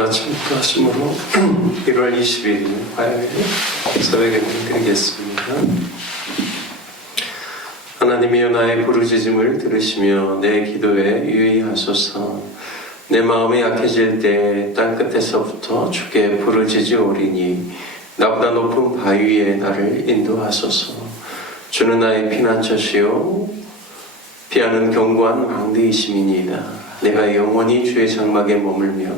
아침부터 아침으로 1월 20일 화요일 새벽 예배 드리겠습니다. 하나님이여 나의 부르짖음을 들으시며 내 기도에 유의하소서. 내 마음이 약해질 때 땅끝에서부터 주께 부르짖으오리니 나보다 높은 바위 위에 나를 인도하소서. 주는 나의 피난처시요 피하는 견고한 왕대이심이니이다. 내가 영원히 주의 장막에 머물며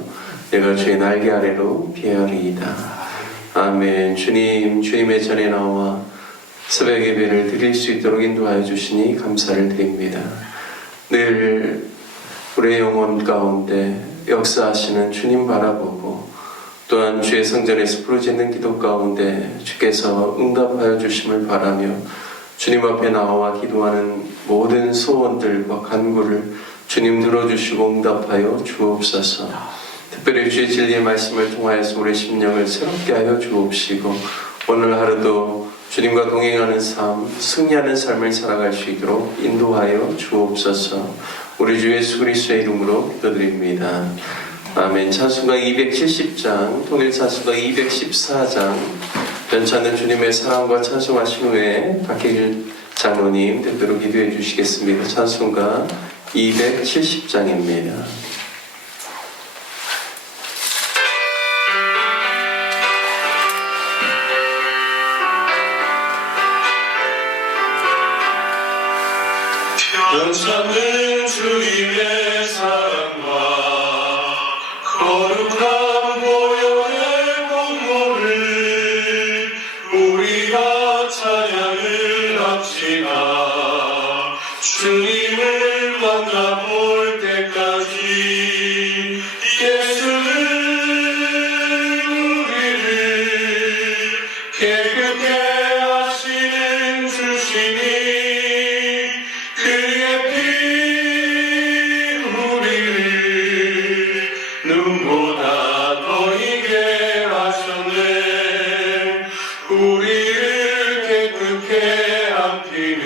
내가 주의 날개 아래로 피하리이다. 아멘. 주님, 주님의 전에 나와 새벽 예배를 드릴 수 있도록 인도하여 주시니 감사를 드립니다. 늘 우리의 영혼 가운데 역사하시는 주님 바라보고 또한 주의 성전에서 부르짖는 기도 가운데 주께서 응답하여 주심을 바라며 주님 앞에 나와 기도하는 모든 소원들과 간구를 주님 들어주시고 응답하여 주옵소서. 특별히 주의 진리의 말씀을 통하여서 우리 심령을 새롭게 하여 주옵시고 오늘 하루도 주님과 동행하는 삶, 승리하는 삶을 살아갈 수 있도록 인도하여 주옵소서. 우리 주 예수 그리스도의 이름으로 기도드립니다. 아멘. 찬송가 270장, 통일 찬송가 214장 변찮는 주님의 사랑과 찬송하신 후에 박혜길 장로님 대표로 기도해 주시겠습니다. 찬송가 270장입니다. 변찮는 주님의 사랑과 거룩한 보혈의 공로를 우리가 찬양을 합시다. 주님을 만나볼 때까지 예수는 우리를 깨끗게 하시는 주시니 눈보다 더 이게 하셨네. 우리를 깨끗게 함기는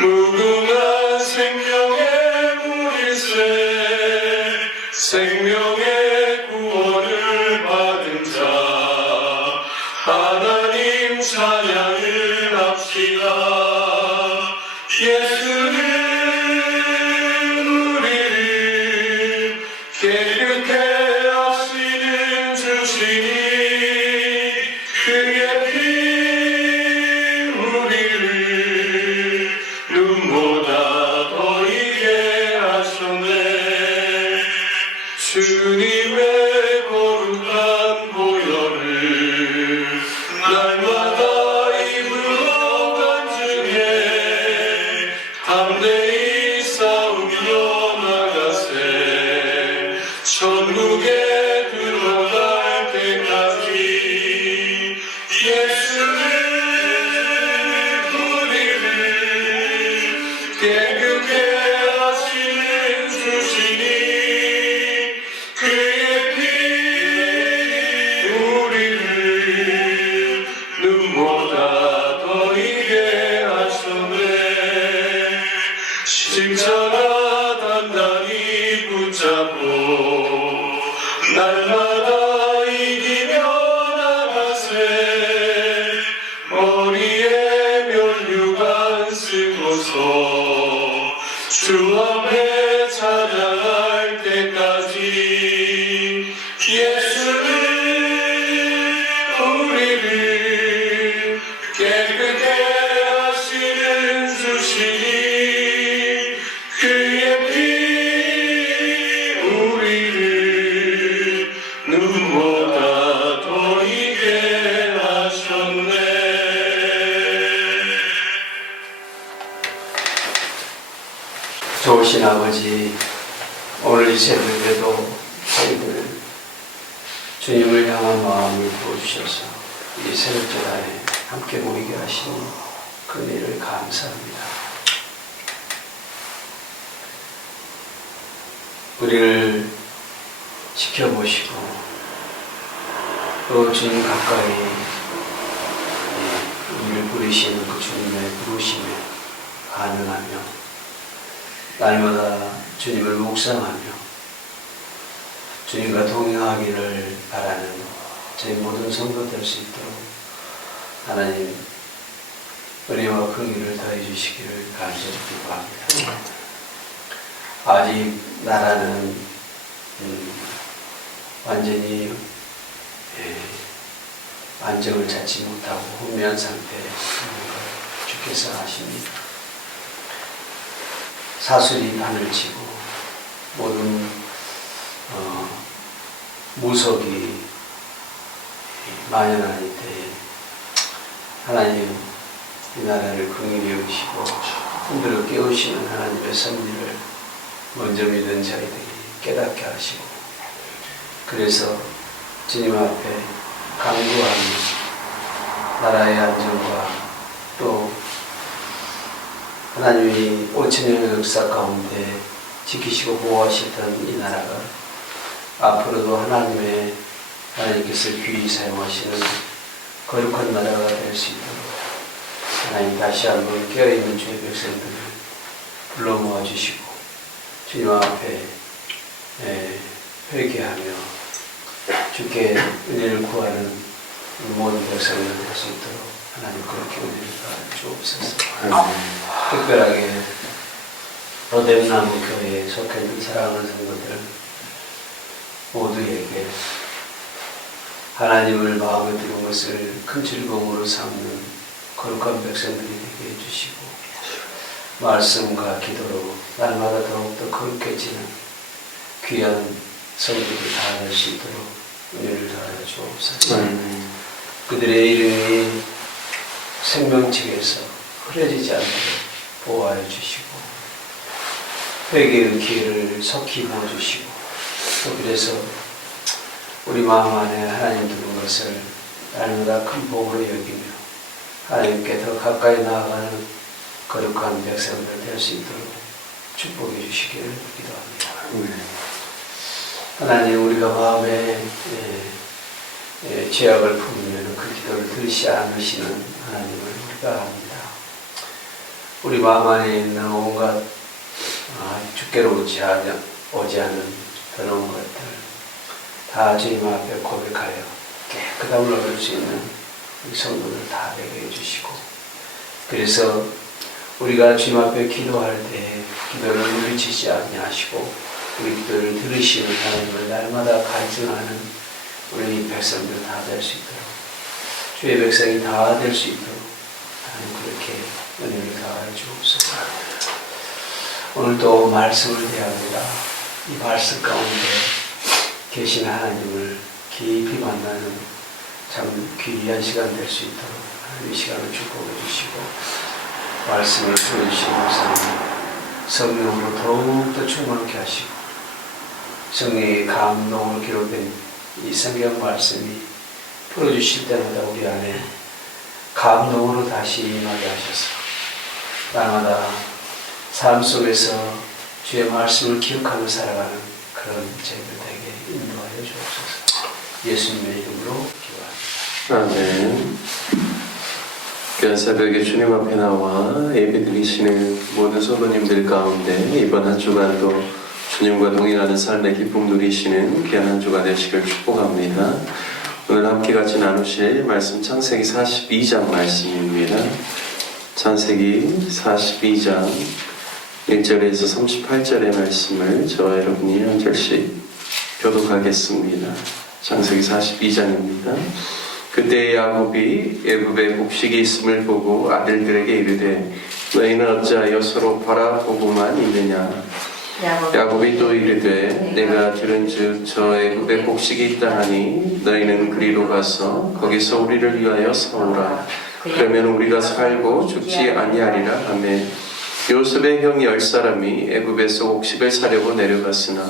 무궁한 생명의 물일세. 생명의 구원을 받은 자 하나님 찬양을 합시다. 예수는 깨끗게 하시는 주시니 그의 피 우리를 눈보다 더 이게 하셨네. 주님의 거룩한 보혈을 날마다 입으로 간증해 담대히 싸우며 나가세. 천국에 들어갈 때까지 예수는 우리를 깨끗게 하시는 주시니 그의 피 우리를 눈보다 더 이게 하셨네. 십자가 단단히 붙잡고 날마다 이기며 나가세. 머리에 면류관 쓰고서 주 앞에 찬양할 때까지 예수는 우리를 깨끗게 하시는 주시니 그의 피 눈보다 더 이게 하셨네. 좋으신 아버지, 오늘 이 새벽에도 저희들 주님을 향한 마음을 부어주셔서 이 새벽절 안에 함께 모이게 하시니 그 일을 감사합니다. 우리를 지켜보시고 또 주님 가까이 우리를 부르시는 그 주님의 부르심에 반응하며 날마다 주님을 묵상하며 주님과 동행하기를 바라는 저희 모든 성도 될 수 있도록 하나님 은혜와 긍휼을 더해 주시기를 간절히 기도합니다. 아직 나라는 완전히 안정을 찾지 못하고 혼미한 상태에 있는 걸 주께서 아십니다. 사슬이 바늘 치고 모든 무속이 만연하는 때에 하나님 이 나라를 긍휼히 여기시고 흔들어 깨우시는 하나님의 섭리를 먼저 믿은 저희들이 깨닫게 하시고 그래서 주님 앞에 간구하며 나라의 안정과 또 하나님이 5천년의 역사 가운데 지키시고 보호하시던 이 나라가 앞으로도 하나님께서 귀히 사용하시는 거룩한 나라가 될 수 있도록 하나님 다시 한번 깨어있는 주의 백성들을 불러 모아주시고 주님 앞에 회개하며 주께 은혜를 구하는 모든 백성들 될 수 있도록 하나님 그렇게 은혜를 주옵소서. 특별하게 로뎀나무 교회에 속해 있는 사랑하는 성도들 모두에게 하나님을 마음에 두는 것을 큰 즐거움으로 삼는 거룩한 백성들이 되게 해주시고 말씀과 기도로 날마다 더욱더 거룩해지는 귀한 성도들이 다 될 수 있도록 은혜를 더하여 주옵소서. 그들의 이름이 생명책에서 흐려지지 않도록 보호하여 주시고 회개의 기회를 속히 부어주시고 또 그래서 우리 마음 안에 하나님 두는 것을 날마다 큰 복으로 여기며 하나님께 더 가까이 나아가는 거룩한 백성들 될 수 있도록 축복해 주시기를 기도합니다. 하나님 우리가 마음에 죄악을 품으면 그 기도를 들으시 않으시는 하나님을 우리가 압니다. 우리 마음 안에 있는 온갖 주께로 오지 않은 더러운 것들 다 주님 앞에 고백하여 깨끗함을 얻을 수 있는 우리 성도들 다 되게 해주시고 그래서 우리가 주님 앞에 기도할 때 기도를 뉘치지 아니하시고 우리 기도를 들으시는 하나님을 날마다 간증하는 우리 백성들 다 될 수 있도록 주의 백성이 다 될 수 있도록 하나님 그렇게 은혜를 다하여 주옵소서. 오늘도 말씀을 대합니다. 이 말씀 가운데 계신 하나님을 깊이 만나는 참 귀한 시간 될 수 있도록 하나님 이 시간을 축복해 주시고 말씀을 들어주신 목사님 성령으로 더욱더 충만케 하시고 성령의 감동으로 기록된 이 성경 말씀이 풀어주실 때마다 우리 안에 감동으로 다시 임하게 하셔서 날마다 삶 속에서 주의 말씀을 기억하며 살아가는 그런 저희들 되게 인도하여 주옵소서. 예수님의 이름으로 기도합니다. 아멘. 귀한 새벽에 주님 앞에 나와 예배드리시는 모든 성도님들 가운데 이번 한 주간도 주님과 동행하는 삶의 기쁨 누리시는 귀한 한 주가 되시길 축복합니다. 오늘 함께 같이 나누실 말씀 창세기 42장 말씀입니다. 창세기 42장 1절에서 38절의 말씀을 저와 여러분이 한 절씩 교독하겠습니다. 창세기 42장입니다. 그때 야곱이 애굽에 곡식이 있음을 보고 아들들에게 이르되 너희는 어찌하여 서로 바라보고만 있느냐. 야곱이 또 이르되 내가 들은즉 저 애굽에 곡식이 있다 하니 너희는 그리로 가서 거기서 우리를 위하여 사오라. 그러면 우리가 살고 죽지 아니하리라 하매 요셉의 형 10사람이 애굽에서 곡식을 사려고 내려갔으나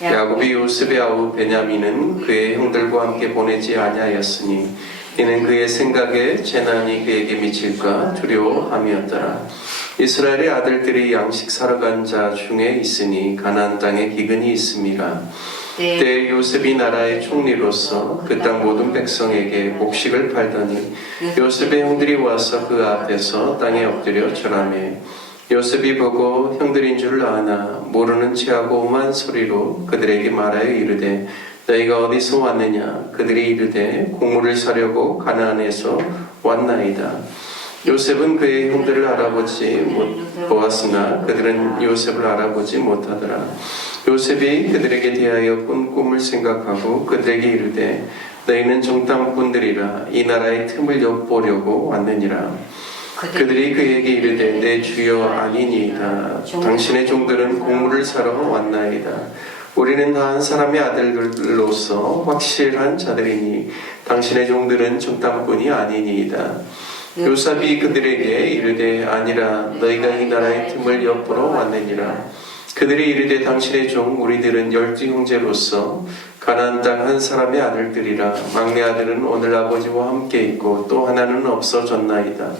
야곱이 요셉의 아우 베냐민은 그의 형들과 함께 보내지 아니하였으니 이는 그의 생각에 재난이 그에게 미칠까 두려워함이었더라. 이스라엘의 아들들이 양식 사러 간 자 중에 있으니 가나안 땅에 기근이 있음이라. 때 요셉이 나라의 총리로서 그 땅 모든 백성에게 곡식을 팔더니 요셉의 형들이 와서 그 앞에서 땅에 엎드려 절하매 요셉이 보고 형들인 줄 아나 모르는 체하고 오만 소리로 그들에게 말하여 이르되 너희가 어디서 왔느냐? 그들이 이르되 곡물을 사려고 가나안에서 왔나이다. 요셉은 그의 형들을 알아보지 보았으나 그들은 요셉을 알아보지 못하더라. 요셉이 그들에게 대하여 꾼 꿈을 생각하고 그들에게 이르되 너희는 정탐꾼들이라 이 나라의 틈을 엿보려고 왔느니라. 그들이 그에게 이르되 내 주여 아니니이다. 당신의 종들은 곡물을 사러 왔나이다. 우리는 다 한 사람의 아들들로서 확실한 자들이니 당신의 종들은 정탐꾼이 아니니이다. 요셉이 그들에게 이르되 아니라 너희가 이 나라의 틈을 엿보러 왔느니라. 그들이 이르되 당신의 종 우리들은 12 형제로서 가나안 땅 한 사람의 아들들이라. 막내 아들은 오늘 아버지와 함께 있고 또 하나는 없어졌나이다.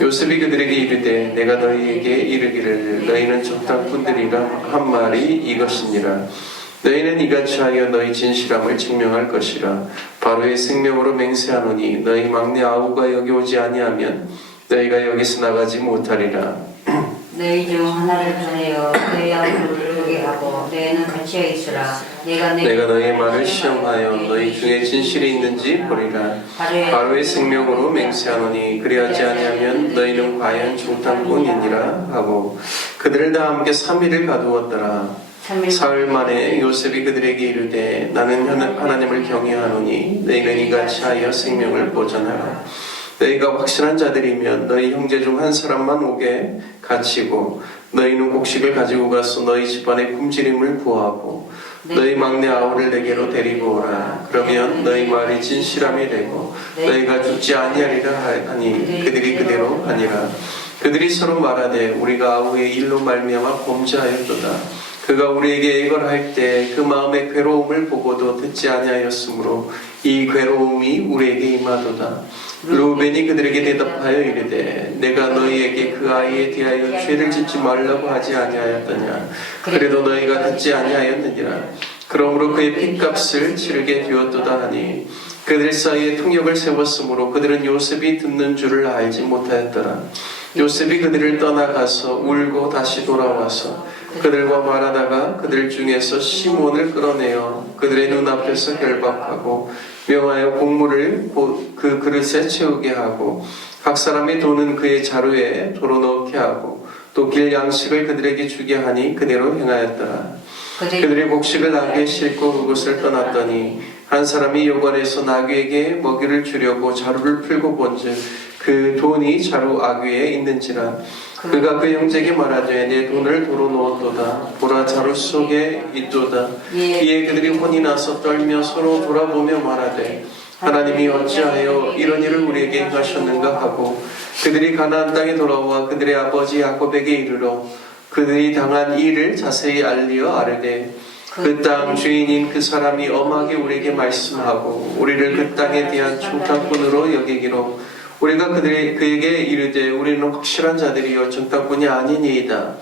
요셉이 그들에게 이르되 내가 너희에게 이르기를 너희는 정탐꾼들이라 한 말이 이것이니라. 너희는 이같이 하여 너희 진실함을 증명할 것이라. 바로의 생명으로 맹세하노니 너희 막내 아우가 여기 오지 아니하면 너희가 여기서 나가지 못하리라. 너희 중 하나를 보내어 너희 아우를 오게 하고 너희는 갇혀 있으라. 내가 너희의 말을 시험하여 너희 중에 진실이 있는지 보리라. 바로의 생명으로 맹세하노니 그리하지 아니하면 너희는 과연 정탐꾼이니라 하고 그들을 다 함께 3일을 가두었더라. 사흘 만에 요셉이 그들에게 이르되 나는 하나님을 경외하노니 너희는 이같이 하여 생명을 보전하라. 너희가 확실한 자들이면 너희 형제 중 한 사람만 오게 갇히고 너희는 곡식을 가지고 가서 너희 집안의 굶주림을 구하고 너희 막내 아우를 내게로 데리고 오라. 그러면 너희 말이 진실함이 되고 너희가 죽지 아니하리라 하니 그들이 그대로 하니라. 그들이 서로 말하되 우리가 아우의 일로 말미암아 범죄하였도다. 그가 우리에게 애걸할 때 그 마음의 괴로움을 보고도 듣지 아니하였으므로 이 괴로움이 우리에게 임하도다. 루벤이 그들에게 대답하여 이르되 내가 너희에게 그 아이에 대하여 죄를 짓지 말라고 하지 아니하였더냐. 그래도 너희가 듣지 아니하였느니라. 그러므로 그의 핏값을 치르게 되었도다 하니 그들 사이에 통역을 세웠으므로 그들은 요셉이 듣는 줄을 알지 못하였더라. 요셉이 그들을 떠나가서 울고 다시 돌아와서 그들과 말하다가 그들 중에서 시몬을 끌어내어 그들의 눈앞에서 결박하고 명하여 곡물을 그 그릇에 채우게 하고 각 사람의 돈은 그의 자루에 도로 넣게 하고 또 길 양식을 그들에게 주게 하니 그대로 행하였더라. 그들이 곡식을 나귀에 싣고 그곳을 떠났더니 한 사람이 요관에서 나귀에게 먹이를 주려고 자루를 풀고 본즉 그 돈이 자루 아귀에 있는지라. 그가 그 형제에게 말하되 내 돈을 도로 넣었도다. 보라 자루 속에 있도다. 이에 그들이 혼이 나서 떨며 서로 돌아보며 말하되 하나님이 어찌하여 이런 일을 우리에게 행하셨는가 하고 그들이 가나안 땅에 돌아와 그들의 아버지 야곱에게 이르러 그들이 당한 일을 자세히 알리어 아뢰되 그 땅 주인인 그 사람이 엄하게 우리에게 말씀하고 우리를 그 땅에 대한 정탐꾼으로 여기기로 우리가 그에게 이르되 우리는 확실한 자들이여 정탐꾼이 아니니이다.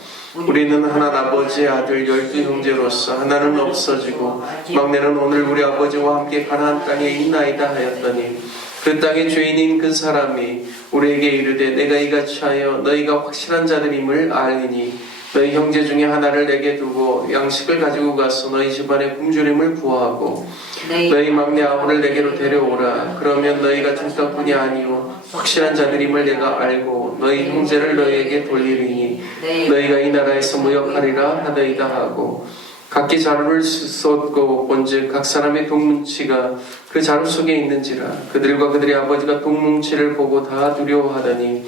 우리는 하나 아버지의 아들 12 형제로서 하나는 없어지고 막내는 오늘 우리 아버지와 함께 가나안 땅에 있나이다 하였더니 그 땅의 주인인 그 사람이 우리에게 이르되 내가 이같이 하여 너희가 확실한 자들임을 알리니 너희 형제 중에 하나를 내게 두고 양식을 가지고 가서 너희 집안의 굶주림을 구하고 너희 막내 아우를 내게로 데려오라. 그러면 너희가 정탐꾼이 아니오 확실한 자들임을 내가 알고 너희 형제를 너희에게 돌리리니 너희가 이 나라에서 무역하리라 하더이다 하고 각기 자루를 쏟고 본즉 각 사람의 동뭉치가 그 자루 속에 있는지라. 그들과 그들의 아버지가 동뭉치를 보고 다 두려워하더니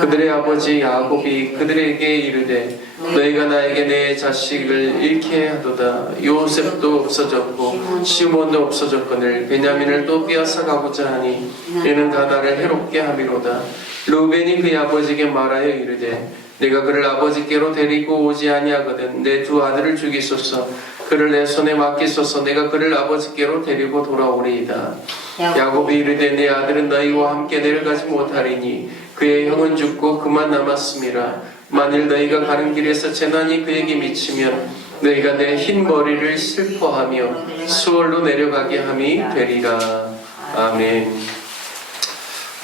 그들의 아버지 야곱이 그들에게 이르되 너희가 나에게 내 자식을 잃게 하도다. 요셉도 없어졌고 시몬도 없어졌거늘 베냐민을 또 빼앗아 가고자 하니 이는 다 나를 해롭게 함이로다. 루벤이 그의 아버지에게 말하여 이르되 내가 그를 아버지께로 데리고 오지 아니하거든 내 두 아들을 죽이소서. 그를 내 손에 맡기소서. 내가 그를 아버지께로 데리고 돌아오리이다. 야곱이 이르되 내 아들은 너희와 함께 내려가지 못하리니 그의 형은 죽고 그만 남았음이라. 만일 너희가 가는 길에서 재난이 그에게 미치면 너희가 내 흰 머리를 슬퍼하며 수월로 내려가게 함이 되리라. 아멘.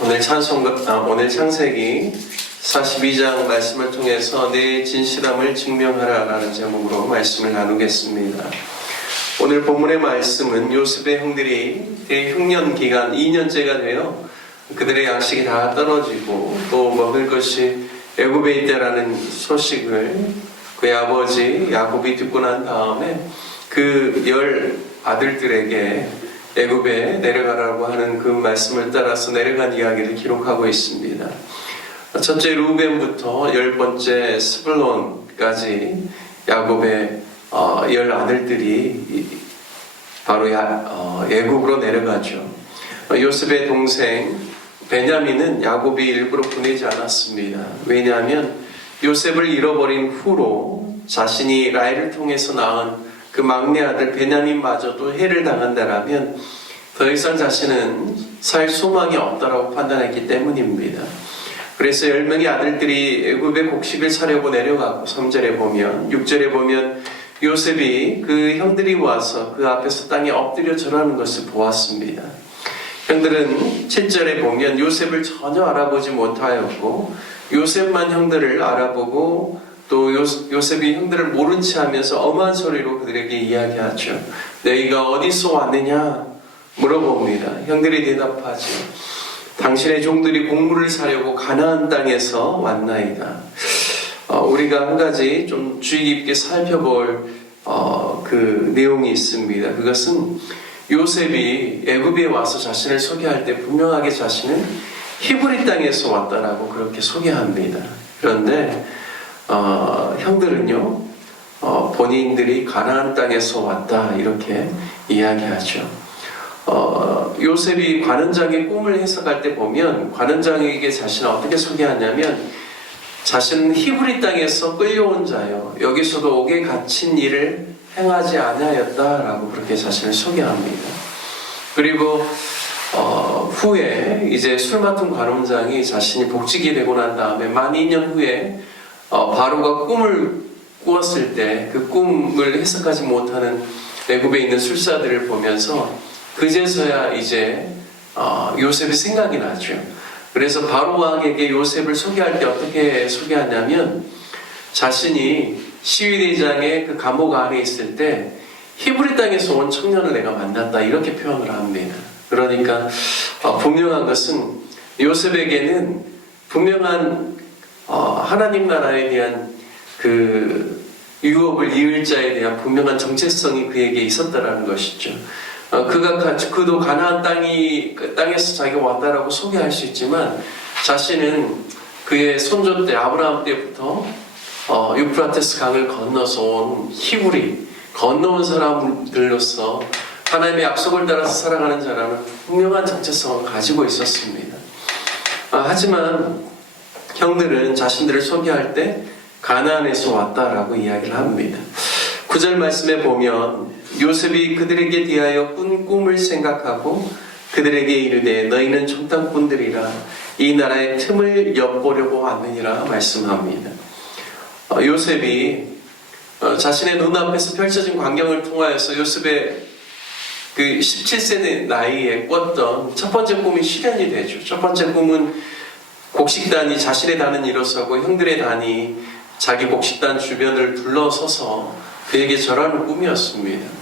오늘 창세기 42장 말씀을 통해서 내 진실함을 증명하라라는 제목으로 말씀을 나누겠습니다. 오늘 본문의 말씀은 요셉의 형들이 흉년 기간 2년째가 되어 그들의 양식이 다 떨어지고 또 먹을 것이 애굽에 있다라는 소식을 그의 아버지 야곱이 듣고 난 다음에 그 10 아들들에게 애굽에 내려가라고 하는 그 말씀을 따라서 내려간 이야기를 기록하고 있습니다. 첫째 루벤부터 10번째 스불론까지 야곱의 10 아들들이 바로 애굽으로 내려가죠. 요셉의 동생 베냐민은 야곱이 일부러 보내지 않았습니다. 왜냐하면 요셉을 잃어버린 후로 자신이 라헬을 통해서 낳은 그 막내 아들 베냐민마저도 해를 당한다라면 더 이상 자신은 살 소망이 없다라고 판단했기 때문입니다. 그래서 10명의 아들들이 애굽의 곡식을 사려고 내려가고 3절에 보면 6절에 보면 요셉이 그 형들이 와서 그 앞에서 땅에 엎드려 절하는 것을 보았습니다. 형들은 7절에 보면 요셉을 전혀 알아보지 못하였고 요셉만 형들을 알아보고 또 요셉이 형들을 모른 채 하면서 엄한 소리로 그들에게 이야기하죠. 너희가 어디서 왔느냐 물어봅니다. 형들이 대답하죠. 당신의 종들이 곡물을 사려고 가나안 땅에서 왔나이다. 우리가 한 가지 좀 주의 깊게 살펴볼 그 내용이 있습니다. 그것은 요셉이 애굽에 와서 자신을 소개할 때 분명하게 자신은 히브리 땅에서 왔다라고 그렇게 소개합니다. 그런데 형들은요 본인들이 가나안 땅에서 왔다 이렇게 이야기하죠. 요셉이 관원장의 꿈을 해석할 때 보면 관원장에게 자신을 어떻게 소개하냐면 자신은 히브리 땅에서 끌려온 자요 여기서도 옥에 갇힌 일을 행하지 아니하였다라고 그렇게 자신을 소개합니다. 그리고 후에 이제 술 맡은 관원장이 자신이 복직이 되고 난 다음에 만 2년 후에 바로가 꿈을 꾸었을 때 그 꿈을 해석하지 못하는 애굽에 있는 술사들을 보면서 그제서야 이제 요셉의 생각이 나죠. 그래서 바로 왕에게 요셉을 소개할 때 어떻게 소개하냐면 자신이 시위대장의 그 감옥 안에 있을 때 히브리 땅에서 온 청년을 내가 만났다 이렇게 표현을 합니다. 그러니까 분명한 것은 요셉에게는 분명한 하나님 나라에 대한 그 유업을 이을 자에 대한 분명한 정체성이 그에게 있었다라는 것이죠. 그도 가나안 땅에서 자기가 왔다라고 소개할 수 있지만 자신은 그의 손조 때 아브라함 때부터 유프라테스 강을 건너서 온 히브리 건너온 사람들로서 하나님의 약속을 따라서 살아가는 자라는 분명한 정체성을 가지고 있었습니다. 하지만 형들은 자신들을 소개할 때 가나안에서 왔다라고 이야기를 합니다. 9절 말씀에 보면 요셉이 그들에게 대하여 꾼 꿈을 생각하고 그들에게 이르되 너희는 정탐꾼들이라 이 나라의 틈을 엿보려고 왔느니라 말씀합니다. 요셉이 자신의 눈앞에서 펼쳐진 광경을 통하여서 요셉의 그 17세 나이에 꿨던 첫 번째 꿈이 실현이 되죠. 첫 번째 꿈은 곡식단이 자신의 단은 일어서고 형들의 단이 자기 곡식단 주변을 둘러서서 그에게 절하는 꿈이었습니다.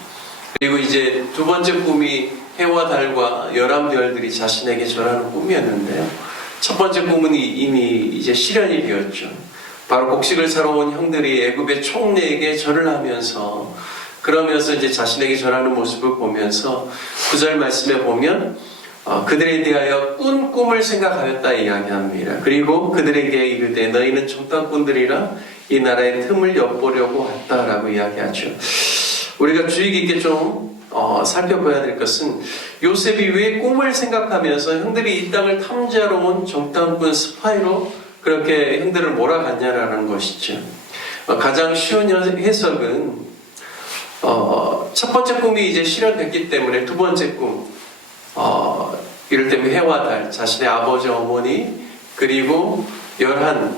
그리고 이제 두 번째 꿈이 해와 달과 11별들이 자신에게 절하는 꿈이었는데요. 첫 번째 꿈은 이미 이제 실현이 되었죠. 바로 곡식을 사러 온 형들이 애굽의 총리에게 절을 하면서 그러면서 이제 자신에게 절하는 모습을 보면서 9절 말씀에 보면 그들에 대하여 꾼 꿈을 생각하였다 이야기합니다. 그리고 그들에게 이르되 너희는 정탐꾼들이라 이 나라의 틈을 엿보려고 왔다라고 이야기하죠. 우리가 주의 깊게 좀 살펴봐야 될 것은 요셉이 왜 꿈을 생각하면서 형들이 이 땅을 탐지하러 온 정탐꾼 스파이로 그렇게 형들을 몰아갔냐라는 것이죠. 가장 쉬운 해석은 첫 번째 꿈이 이제 실현됐기 때문에 두 번째 꿈 이를테면 해와 달, 자신의 아버지, 어머니 그리고 11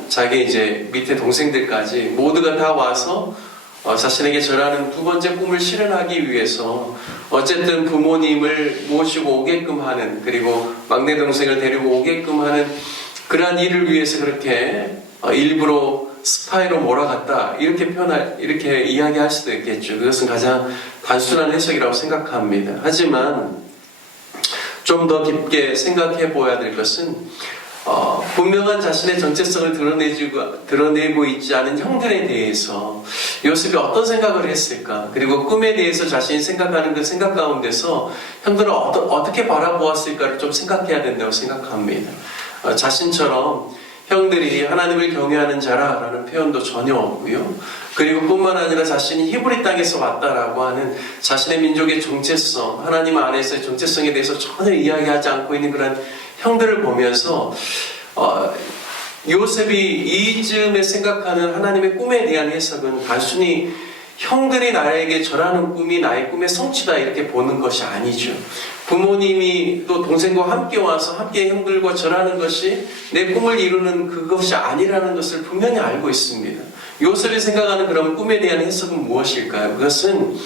자기 이제 밑에 동생들까지 모두가 다 와서 자신에게 절하는 두 번째 꿈을 실현하기 위해서 어쨌든 부모님을 모시고 오게끔 하는 그리고 막내 동생을 데리고 오게끔 하는 그러한 일을 위해서 그렇게 일부러 스파이로 몰아갔다 이렇게 이야기할 수도 있겠죠. 그것은 가장 단순한 해석이라고 생각합니다. 하지만 좀 더 깊게 생각해 보아야 될 것은 분명한 자신의 정체성을 드러내고 있지 않은 형들에 대해서 요셉이 어떤 생각을 했을까? 그리고 꿈에 대해서 자신이 생각하는 그 생각 가운데서 형들은 어떻게 바라보았을까를 좀 생각해야 된다고 생각합니다. 자신처럼 형들이 하나님을 경외하는 자라라는 표현도 전혀 없고요. 그리고 뿐만 아니라 자신이 히브리 땅에서 왔다라고 하는 자신의 민족의 정체성, 하나님 안에서의 정체성에 대해서 전혀 이야기하지 않고 있는 그런 형들을 보면서 요셉이 이쯤에 생각하는 하나님의 꿈에 대한 해석은 단순히 형들이 나에게 절하는 꿈이 나의 꿈의 성취다 이렇게 보는 것이 아니죠. 부모님이 또 동생과 함께 와서 함께 형들과 절하는 것이 내 꿈을 이루는 그것이 아니라는 것을 분명히 알고 있습니다. 요셉이 생각하는 그런 꿈에 대한 해석은 무엇일까요? 그것은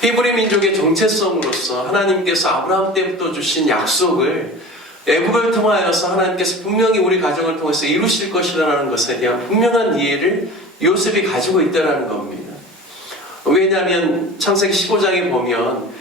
히브리 민족의 정체성으로서 하나님께서 아브라함 때부터 주신 약속을 애굽을 통하여서 하나님께서 분명히 우리 가정을 통해서 이루실 것이라는 것에 대한 분명한 이해를 요셉이 가지고 있다는 겁니다. 왜냐하면 창세기 15장에 보면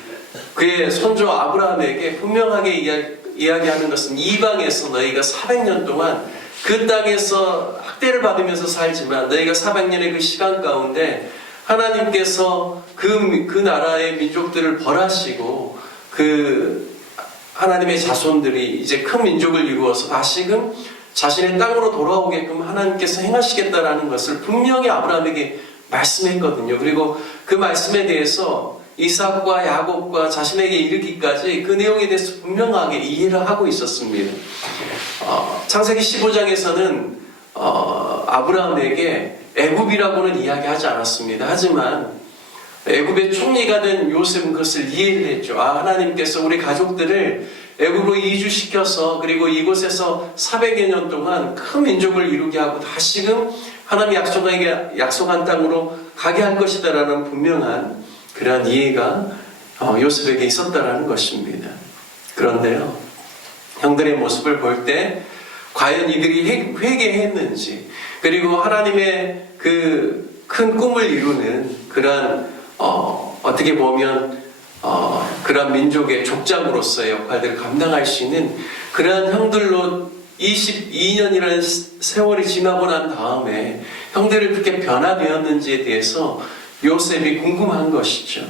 그의 손주 아브라함에게 분명하게 이야기하는 것은 이방에서 너희가 400년 동안 그 땅에서 학대를 받으면서 살지만 너희가 400년의 그 시간 가운데 하나님께서 그 나라의 민족들을 벌하시고 그 하나님의 자손들이 이제 큰 민족을 이루어서 다시금 자신의 땅으로 돌아오게끔 하나님께서 행하시겠다라는 것을 분명히 아브라함에게 말씀했거든요. 그리고 그 말씀에 대해서 이삭과 야곱과 자신에게 이르기까지 그 내용에 대해서 분명하게 이해를 하고 있었습니다. 창세기 15장에서는 아브라함에게 애굽이라고는 이야기하지 않았습니다. 하지만 애굽의 총리가 된 요셉은 그것을 이해를 했죠. 하나님께서 우리 가족들을 애굽으로 이주시켜서 그리고 이곳에서 400여 년 동안 큰 민족을 이루게 하고 다시금 하나님이 약속한 땅으로 가게 할 것이다라는 분명한 그러한 이해가 요셉에게 있었다라는 것입니다. 그런데요, 형들의 모습을 볼 때 과연 이들이 회개했는지, 그리고 하나님의 그 큰 꿈을 이루는 그러한 어떻게 보면 그러한 민족의 족장으로서의 역할들을 감당할 수 있는 그러한 형들로 22년이라는 세월이 지나고 난 다음에 형들이 그렇게 변화되었는지에 대해서 요셉이 궁금한 것이죠.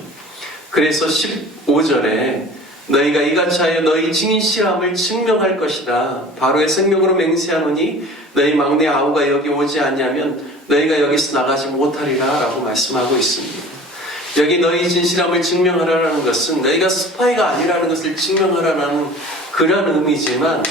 그래서 15절에 너희가 이같이 하여 너희 증인 실함을 증명할 것이다. 바로의 생명으로 맹세하노니 너희 막내 아우가 여기 오지 않냐면 너희가 여기서 나가지 못하리라 라고 말씀하고 있습니다. 여기 너희 진실함을 증명하라는 것은 너희가 스파이가 아니라는 것을 증명하라는 그런 의미지만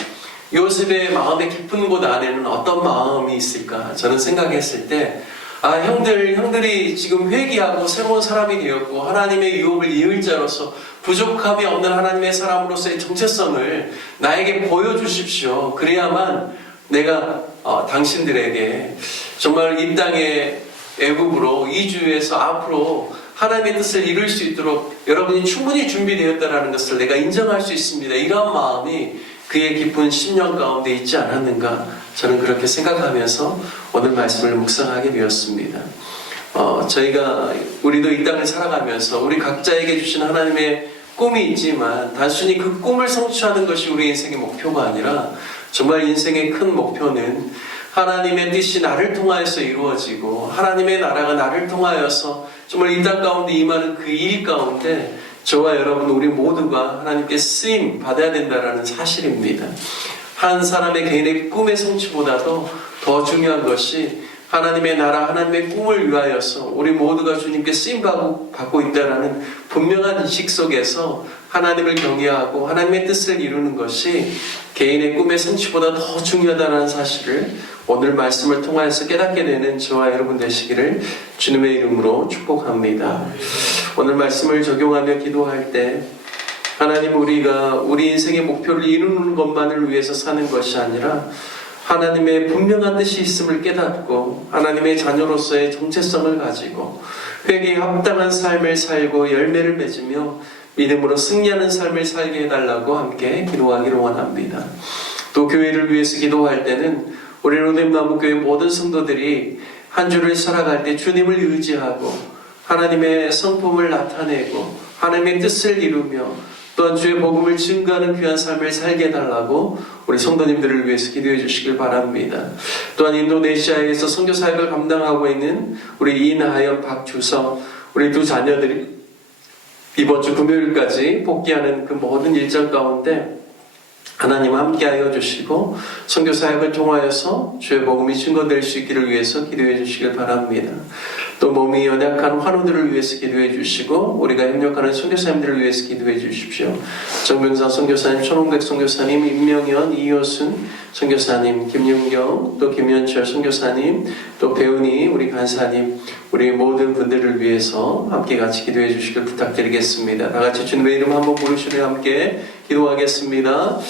요셉의 마음의 깊은 곳 안에는 어떤 마음이 있을까? 저는 생각했을 때 형들이 지금 회개하고 새로운 사람이 되었고 하나님의 유업을 이을 자로서 부족함이 없는 하나님의 사람으로서의 정체성을 나에게 보여주십시오. 그래야만 내가 당신들에게 정말 이 땅의 애굽으로 이주해서 앞으로 하나님의 뜻을 이룰 수 있도록 여러분이 충분히 준비되었다는 것을 내가 인정할 수 있습니다. 이런 마음이 그의 깊은 심령 가운데 있지 않았는가, 저는 그렇게 생각하면서 오늘 말씀을 묵상하게 되었습니다. 우리도 이 땅을 살아가면서 우리 각자에게 주신 하나님의 꿈이 있지만 단순히 그 꿈을 성취하는 것이 우리 인생의 목표가 아니라 정말 인생의 큰 목표는 하나님의 뜻이 나를 통하여서 이루어지고 하나님의 나라가 나를 통하여서 정말 이 땅 가운데 임하는 그 일 가운데 저와 여러분 우리 모두가 하나님께 쓰임 받아야 된다는 사실입니다. 한 사람의 개인의 꿈의 성취보다도 더 중요한 것이 하나님의 나라, 하나님의 꿈을 위하여서 우리 모두가 주님께 쓰임받고 있다는 분명한 인식 속에서 하나님을 경외하고 하나님의 뜻을 이루는 것이 개인의 꿈의 성취보다 더 중요하다는 사실을 오늘 말씀을 통하여서 깨닫게 되는 저와 여러분 되시기를 주님의 이름으로 축복합니다. 오늘 말씀을 적용하며 기도할 때 하나님, 우리가 우리 인생의 목표를 이루는 것만을 위해서 사는 것이 아니라 하나님의 분명한 뜻이 있음을 깨닫고 하나님의 자녀로서의 정체성을 가지고 회개에 합당한 삶을 살고 열매를 맺으며 믿음으로 승리하는 삶을 살게 해달라고 함께 기도하기를 원합니다. 또 교회를 위해서 기도할 때는 우리 로뎀나무교회 모든 성도들이 한 주를 살아갈 때 주님을 의지하고 하나님의 성품을 나타내고 하나님의 뜻을 이루며 또한 주의 복음을 증거하는 귀한 삶을 살게 해달라고 우리 성도님들을 위해서 기도해 주시길 바랍니다. 또한 인도네시아에서 선교 사역을 감당하고 있는 우리 이나연, 박주성 우리 두 자녀들이 이번 주 금요일까지 복귀하는 그 모든 일정 가운데 하나님 함께하여 주시고 선교 사역을 통하여서 주의 복음이 증거될 수 있기를 위해서 기도해 주시길 바랍니다. 또 몸이 연약한 환우들을 위해서 기도해 주시고 우리가 협력하는 선교사님들을 위해서 기도해 주십시오. 정병사 선교사님, 천홍백 선교사님, 임명현, 이효순 선교사님, 김윤경, 또 김현철 선교사님, 또 배운이 우리 간사님, 우리 모든 분들을 위해서 함께 같이 기도해 주시길 부탁드리겠습니다. 다 같이 주님의 이름 한번 부르시며 함께 기도하겠습니다.